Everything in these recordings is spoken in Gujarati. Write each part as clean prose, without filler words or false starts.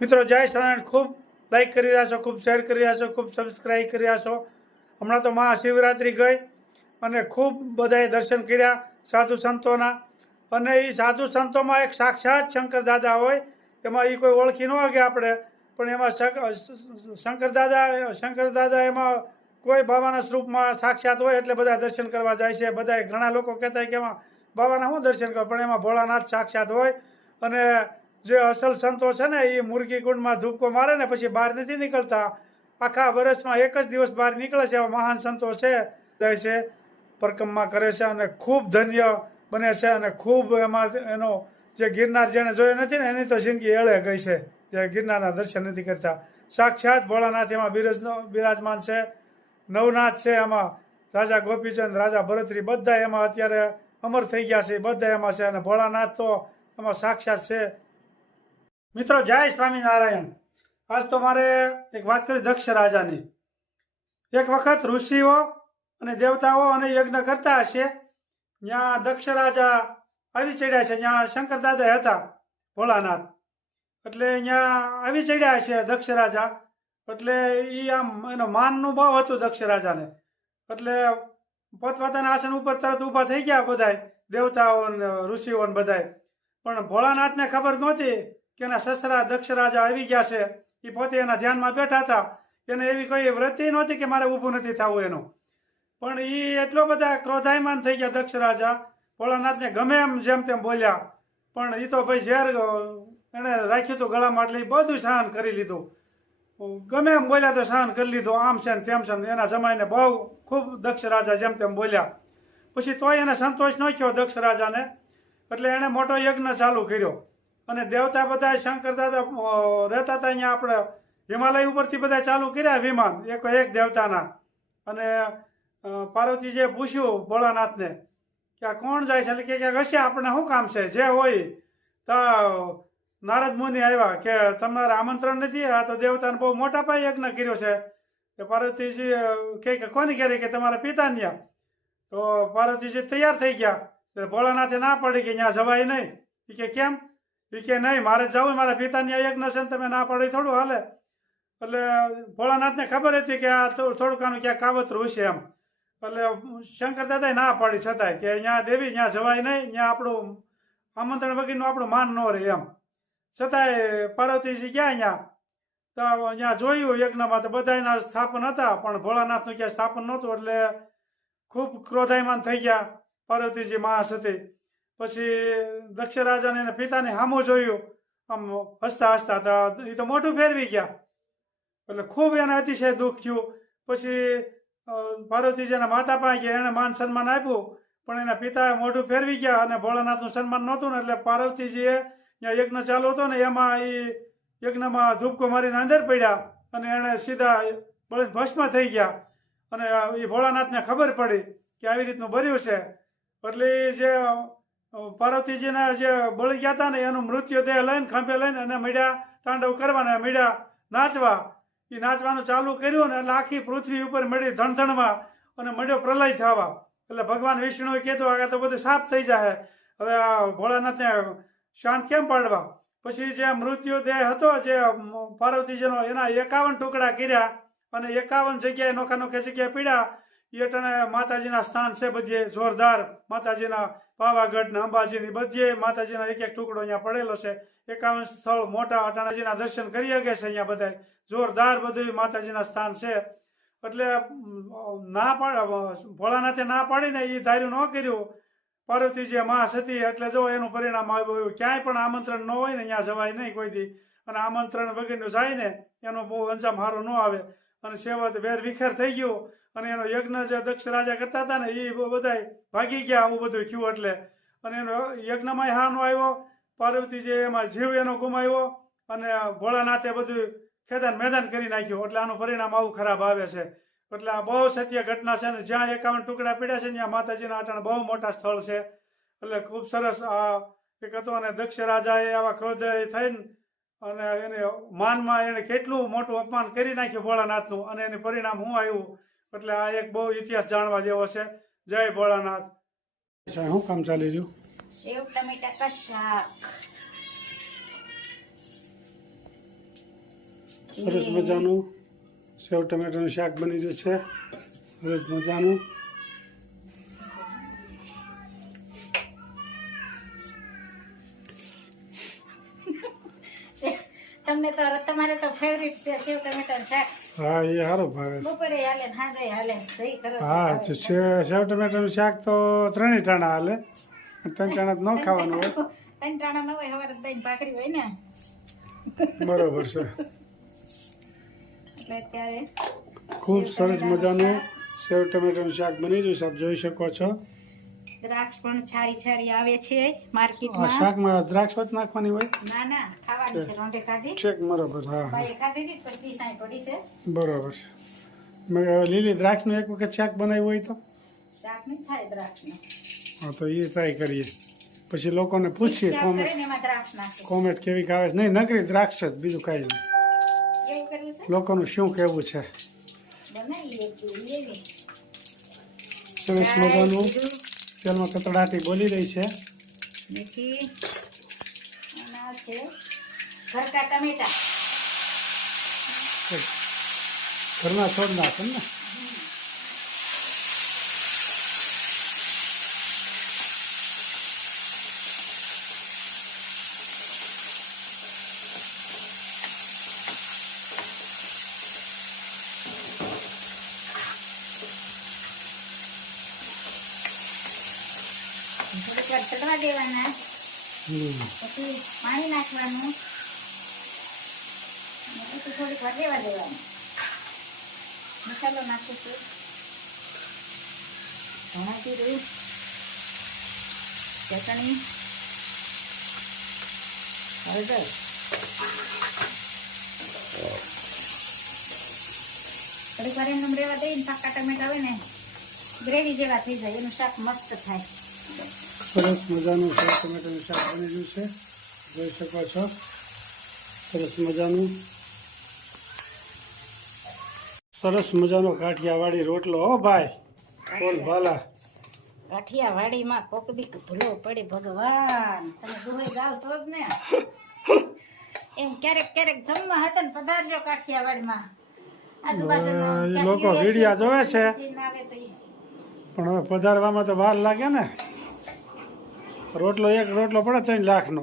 મિત્રો જય સ્વામિનારાયણ, ખૂબ લાઈક કરી રહ્યા છો, ખૂબ શેર કરી રહ્યા છો, ખૂબ સબસ્ક્રાઈબ કરી રહ્યા છો. હમણાં તો મહાશિવરાત્રિ ગઈ અને ખૂબ બધાએ દર્શન કર્યા સાધુ સંતોના. અને એ સાધુ સંતોમાં એક સાક્ષાત શંકર દાદા હોય, એમાં એ કોઈ ઓળખી ન હોય આપણે, પણ એમાં શંકર દાદા એમાં કોઈ બાબાના સ્વરૂપમાં સાક્ષાત હોય એટલે બધા દર્શન કરવા જાય છે. બધા ઘણા લોકો કહેતા હોય કે એમાં બાબાના શું દર્શન કરવા, પણ એમાં ભોળાનાથ સાક્ષાત હોય. અને જે અસલ સંતો છે ને એ મુરગી કુંડમાં ધૂપકો મારે ને પછી બહાર નથી નીકળતા, આખા વર્ષમાં એક જ દિવસ બહાર નીકળે છે. એવા મહાન સંતો છે, જાય છે, પરિક્રમા કરે છે અને ખૂબ ધન્ય બને છે. અને ખૂબ એમાં એનો જે ગિરનાર જેને જોયો નથી ને એની તો જિંદગી એળે ગઈ છે, જે ગિરનારના દર્શન નથી કરતા. સાક્ષાત ભોળાનાથ એમાં બિરાજમાન છે. નવનાથ છે, એમાં રાજા ગોપીચંદ, રાજા ભરતરી બધા એમાં અત્યારે અમર થઈ ગયા છે, બધા એમાં છે. અને ભોળાનાથ તો એમાં સાક્ષાત છે. મિત્રો જય સ્વામિનારાયણ. આજ તો મારે એક વાત કરી દક્ષ રાજાની. એક વખત ઋષિઓ અને દેવતાઓ અને યજ્ઞ કરતા હશે, ત્યાં દક્ષ રાજા આવી ચડ્યા છે. ત્યાં શંકર દાદા હતા, ભોળાનાથ, એટલે અહીંયા આવી ચડ્યા છે દક્ષ રાજા. એટલે એ આમ એનો માનનું બહુ હતું દક્ષ રાજાને. એટલે પોતપોતાના આસન ઉપર તરત ઊભા થઈ ગયા બધાય દેવતાઓ ને ઋષિઓ ને બધાય. પણ ભોળાનાથને ખબર નહોતી કે એના સસરા દક્ષ રાજા આવી ગયા છે. એ પોતે એના ધ્યાનમાં બેઠા હતા. એને એવી કોઈ વૃત્તિ નહોતી કે મારે ઊભું નથી થવું એનું. પણ એ એટલો બધા ક્રોધાયમાન થઈ ગયા દક્ષ રાજા, ભોળાનાથને ગમે એમ જેમ તેમ બોલ્યા. પણ એ તો ભાઈ ઝેર એને રાખ્યું હતું ગળામાં, એટલે એ બધું સહન કરી લીધું. ગમે એમ બોલ્યા તો સહન કરી લીધું. આમ છે ને તેમ છે ને એના જમાઈને બહુ ખૂબ દક્ષ રાજા જેમ તેમ બોલ્યા. પછી તોય એને સંતોષ ન થયો દક્ષ રાજાને, એટલે એણે મોટો યજ્ઞ ચાલુ કર્યો. અને દેવતા બધા શંકર દાદા રહેતા હતા અહીંયા આપણે હિમાલય ઉપરથી બધા ચાલુ કર્યા વિમાન એક દેવતાના. અને પાર્વતીજીએ પૂછ્યું ભોળાનાથને કે આ કોણ જાય છે, એટલે કે હશે આપણને શું કામ છે, જે હોય. તો નારદ મુનિ આવ્યા કે તમારે આમંત્રણ નથી, આ તો દેવતાને બહુ મોટા પાયે યજ્ઞ કર્યો છે. કે પાર્વતીજી કે કોની કરી, કે તમારા પિતાની. તો પાર્વતીજી તૈયાર થઈ ગયા. ભોળાનાથે ના પડી કે ત્યાં જવાય નહીં. એ કે કેમ? એ કે નહીં, મારે જવું, મારા પિતાની યજ્ઞ છે, તમે ના પડી થોડું હાલે. એટલે ભોળાનાથને ખબર હતી કે આ થોડુંક આનું ક્યાંક કાવતરું હશે એમ. એટલે શંકર દાદાએ ના પાડી છતાંય કે અહીંયા દેવી ત્યાં જવાય નહીં, ત્યાં આપણું આમંત્રણ વગરનું આપણું માન ન રહે એમ. છતાંય પાર્વતીજી ગયા અહીંયા, તો અહીંયા જોયું યજ્ઞમાં તો બધા એના સ્થાપન હતા, પણ ભોળાનાથનું ક્યાંય સ્થાપન નહોતું. એટલે ખૂબ ક્રોધાયમાન થઈ ગયા પાર્વતીજી મહાસતી. પછી દક્ષ રાજાને એના પિતાને સામું જોયું, આમ હસતા હસતા, એ તો મોઢું ફેરવી ગયા. એટલે ખૂબ એને અતિશય દુઃખ થયું. પછી પાર્વતીજીના માતા પાસે ગયા, એને માન સન્માન આપ્યું, પણ એના પિતાએ મોઢું ફેરવી ગયા અને ભોળાનાથનું સન્માન નહોતું ને. એટલે પાર્વતીજીએ ત્યાં યજ્ઞ ચાલુ હતો ને એમાં એ યજ્ઞમાં ધૂપકો મારીને અંદર પડ્યા અને એને સીધા બળદ ભસ્મ થઈ ગયા. અને એ ભોળાનાથને ખબર પડી કે આવી રીતનું ભર્યું છે. એટલે જે પાર્વતીજીના જે બળી ગયા હતા ને એનું મૃત્યુદેહ લઈને ખંભે લઈને અને મીડ્યા તાંડવ કરવાના, મીડ્યા નાચવા. એ નાચવાનું ચાલુ કર્યું ને એટલે આખી પૃથ્વી ઉપર મળી ધણધણવા અને મળ્યો પ્રલય થવા. એટલે ભગવાન વિષ્ણુએ કીધું આ તો બધું સાફ થઈ જાય, હવે આ ભોળાનાથને શાંત કેમ પાડવા. પછી જે મૃત્યુદેહ હતો જે પાર્વતીજીનો, એના 51 ટુકડા કર્યા અને 51 જગ્યાએ નોખા નોખી જગ્યાએ પીડ્યા. એ અટાણે માતાજીના સ્થાન છે બધે જોરદાર. માતાજીના પાવાગઢ ને અંબાજીની બધીએ માતાજીના એક ટુકડો અહીંયા પડેલો છે. 51 સ્થળ મોટા અટાણાજીના દર્શન કરી શકે છે અહીંયા બધા. જોરદાર બધું માતાજીના સ્થાન છે. એટલે ના ભોળાનાથે ના પાડીને એ ધાર્યું ન કર્યું પાર્વતીજી મહાસતી. એટલે જો એનું પરિણામ આવ્યું. ક્યાંય પણ આમંત્રણ ન હોય ને ત્યાં જવાય નહીં કોઈ દી. અને આમંત્રણ વગરનું જાય ને એનો બહુ અંજામ સારો ન આવે. અને સેવત વેર વિખેર થઈ ગયું. અને એનો યજ્ઞ જે દક્ષ રાજા કરતા હતા ને એ બધા ભાગી ગયા, આવું બધું થયું એટલે. અને એનો યજ્ઞમાં હાનો આવ્યો, પાર્વતીજી એમાં જીવ એનો ગુમાવ્યો અને ભોળાનાથે બધું ખેદાન મેદાન કરી નાખ્યું. એટલે આનું પરિણામ આવું ખરાબ આવે છે. એટલે આ બહુ સત્ય ઘટના છે. ને જ્યાં 51 ટુકડા પીડ્યા છે ત્યાં માતાજીના આટાણ બહુ મોટા સ્થળ છે. એટલે ખૂબ સરસ આ એક હતો. અને દક્ષ રાજાએ આવા ક્રોધ થઈને અને એને માનમાં એને કેટલું મોટું અપમાન કરી નાખ્યું ભોળાનાથનું, અને એનું પરિણામ શું આવ્યું. એટલે આ એક બહુ ઇતિહાસ જાણવા જેવો છે. જય ભોળાનાથ. શું કામ ચાલી રહ્યું? સેવ ટમેટા કા શાક. સરસ મજાનું સેવ ટમેટાનું શાક બની રહ્યું છે. સરસ મજાનું. તમને તો તમારે તો ફેવરિટ છે સેવ ટમેટાનું શાક. હા એ સારું ભાવે છે. બપોરે હાલે ને સાંજે હાલે સહી કરો. હા સેવ ટમેટાનું શાક તો ત્રણેય ટાણા હાલે. 3 ટાણા ન ખાવાનું હોય. 3 ટાણા ન હોય સવારે 3 ભાખરી હોય ને બરોબર છે. એટલે અત્યારે ખૂબ સરસ મજાનું સેવ ટમેટાનું શાક બની રહ્યું છે. આપ જોઈ શકો છો. દ્રાક્ષ પણ છારી છારી આવે છે આ માર્કેટમાં. શાકમાં દ્રાક્ષ વચ નાખવાની હોય. ના ખાવાની છે. રોંઢે ખાધી ઠીક બરોબર. હા ભાઈએ ખાધી હતી પણ પીસાઈ પડી છે. બરોબર છે. મેં લીલી દ્રાક્ષનું એક વખત શાક બનાવ્યું હોય તો શાક નહીં થાય દ્રાક્ષનું. હા તો એ ટ્રાય કરીએ. પછી લોકોને પૂછીએ શાક કરે ને એમાં દ્રાક્ષ નાખે. કોમેન્ટ કેવી આવે છે. નહીં નકરી દ્રાક્ષ જ, બીજું કાંઈ નહીં. એવું કરવું છે. લોકોનું શું કહેવું છે. બનાવીએ એવી. સરસ મજાનું તેલમાં કતડાટી બોલી રહી છે. મેથી અને આ છે ઘરકા ટમેટા. ઘરના છોડ નાખે ને. થોડીક વાર ચડવા દેવાના. પછી પાણી નાખવાનું અને પછી થોડીક વાર રહેવા દેવાનું. મસાલો નાખું છું. ધાણા જીરું, ચટણી, હળદર. થોડીક વાર એમને રહેવા દઈને પાકા ટમેટા હોય ને ગ્રેવી જેવા થઈ જાય. એનું શાક મસ્ત થાય. સરસ મજાનું સેવ ટમેટાનું શાક બની રહ્યું છે. જોઈ શકો છો. સરસ મજાનું કાઠિયાવાડી રોટલો. હો ભાઈ બોલ ભાલા. કાઠિયાવાડીમાં કોક દીક ભૂલો પડે ભગવાન. તમે દુબઈ જાવ છો જ ને એમ ક્યારેક ક્યારેક જમવા હતા ને પધારજો કાઠિયાવાડમાં. એ લોકો વિડિયા જોવે છે પણ હવે પધારવામાં તો વાર લાગે ને. રોટલો એક રોટલો પડે 3 લાખનો.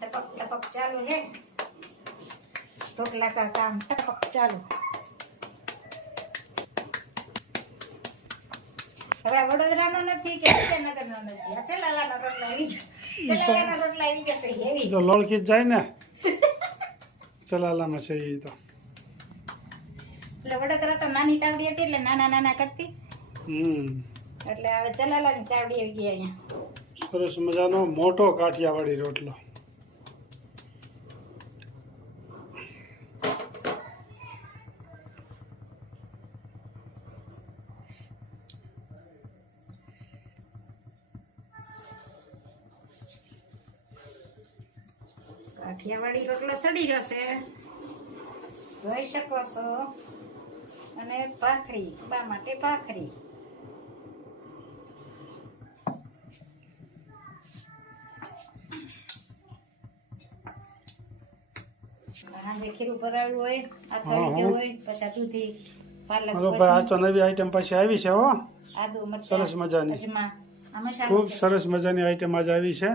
ટપક ચાલુ હે. રોટલા કા કામ ટપક ચાલુ. હવે વડોદરાનો નથી કે વિજયનગરનો નથી. આ ચલાલાનો રોટલા આવી જશે. હેવી તો લોળકી જાય ને ચલાલામાં છે એ તો. એટલે વડોદરા તો નાની તાવડી હતી એટલે નાના કરતી. એટલે હવે ચલાલાની તાવડી આવી ગઈ અહીંયા. સરસ મજાનો મોટો કાઠિયાવાડી રોટલો. કાઠિયાવાડી રોટલો સડી રહ્યો છે જોઈ શકો છો. અને ભાખરી બા માટે ભાખરી. સાંજે ખીરું ભરાયું હોય અથવા હોય પછી દૂધી પાલક. આ તો નવી આઈટમ પછી આવી છે. હો આદુ મરચાં સરસ મજાની. અજમા. આ મસાલો ખૂબ સરસ મજાની આઈટમ આજ આવી છે.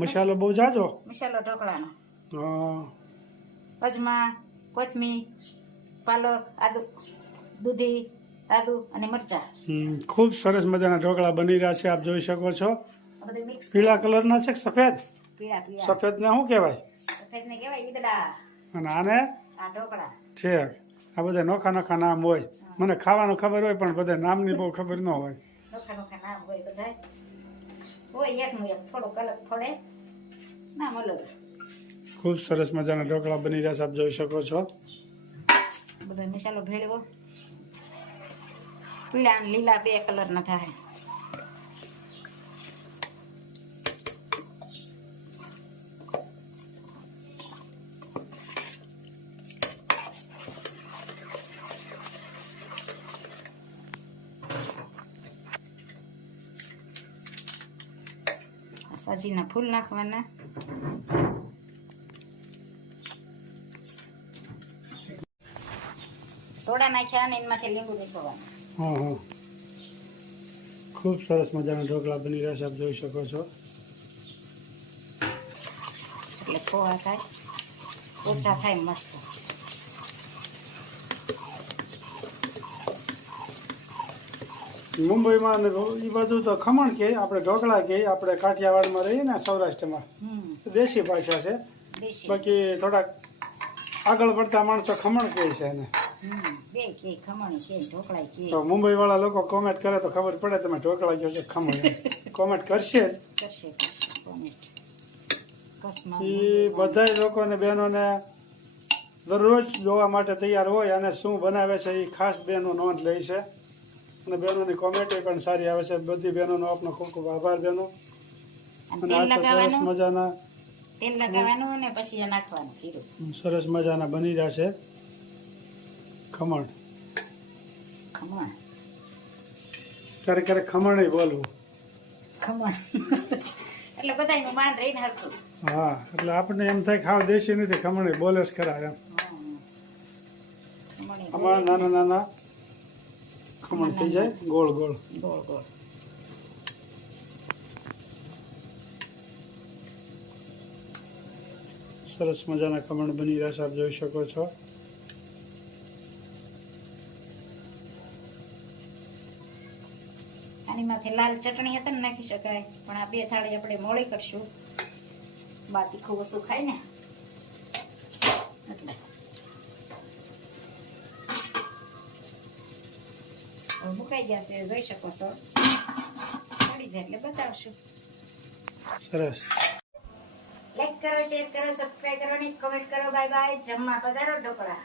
મસાલો બહુ જાજો. મસાલો ઢોકળાનો. હા અજમા, કોથમીર, પાલક, આદુ, દૂધી, આદુ અને મરચા. ખૂબ સરસ મજાના ઢોકળા બની રહ્યા છે. આપ જોઈ શકો છો. બધું મિક્સ. પીળા કલરના છે કે સફેદ? પીળા. સફેદ ને શું કહેવાય? સફેદ ને કહેવાય ઈદડા. અને આને આ ઢોકળા. ઠીક. આ બધા નોખા નામ હોય. મને ખાવાનું ખબર હોય પણ બધા નામની બહુ ખબર ન હોય. નોખા નામ હોય બધા. હોય એકનું એક થોડુંક અલગ પડે નામ અલગ. ખૂબ સરસ મજાના ઢોકળા બની રહ્યા છે. આપ જોઈ શકો છો. બધો મસાલો ભેળવો. પીળા અને લીલા 2 કલરના થાય. ભાજીના ફૂલ નાખવાના. સોડા નાખ્યા અને એમાંથી લીંબુ નીસોવાનું. હા હા, ખૂબ સરસ મજાના ઢોકળા બની રહ્યા છે, આપ જોઈ શકો છો. એટલે ખોવા થાય, ઓછા થાય, મસ્ત. મુંબઈમાં ને એ બાજુ તો ખમણ કહે, આપણે ઢોકળા કહે. આપણે કાઠિયાવાડમાં રહીએ ને સૌરાષ્ટ્રમાં દેશી ભાષા છે. દેશી બાકી થોડાક આગળ પડતા માણસો ખમણ કહે છે એને. બે કે ખમણ છે, ઢોકળા કે. તો મુંબઈ વાળા લોકો કોમેન્ટ કરે તો ખબર પડે તમે ઢોકળા કહો છો ખમણ. કોમેન્ટ કરશે જ. કરશે કોમેન્ટ. કસમાં એ બધા લોકોને બહેનોને દરરોજ જોવા માટે તૈયાર હોય અને શું બનાવે છે એ ખાસ બહેનો નોંધ લે છે. અને બહેનોની કોમેન્ટ પણ સારી આવે છે. બધી બહેનોનો આપનો ખૂબ ખૂબ આભાર બહેનો. અને આ તો સરસ મજાના તેલ લગાવવાનું અને પછી એ નાખવાનું ખીરું. સરસ મજાના બની રહ્યા છે ખમણ. ખમણ ક્યારેક ક્યારેક ખમણ બોલવું. ખમણ એટલે બધાયનું માન રહીને હરખું. હા, એટલે આપણને એમ થાય ખાવ દેશી નથી, ખમણ બોલે જ ખરા એમ. આમાં નાના નાના ખમણ થઈ જાય, ગોળ ગોળ. ગોળ ગોળ. સરસ મજાના ખમણ બની રહ્યા છે, આપ જોઈ શકો છો. આની માથે લાલ ચટણી હતા ને નાખી શકાય, પણ આ બે થાળી આપણે મોળી કરશું. બા તીખું ઓછું ખાય ને એટલે. હવે મુકાઈ ગયા છે, જોઈ શકો છો. પડી જાય એટલે બતાવશું. સરસ. લાઈક કરો, શેર કરો, સબસ્ક્રાઇબ કરો ને કમેન્ટ કરો. Bye bye. જમવા પધારો ઢોકળા.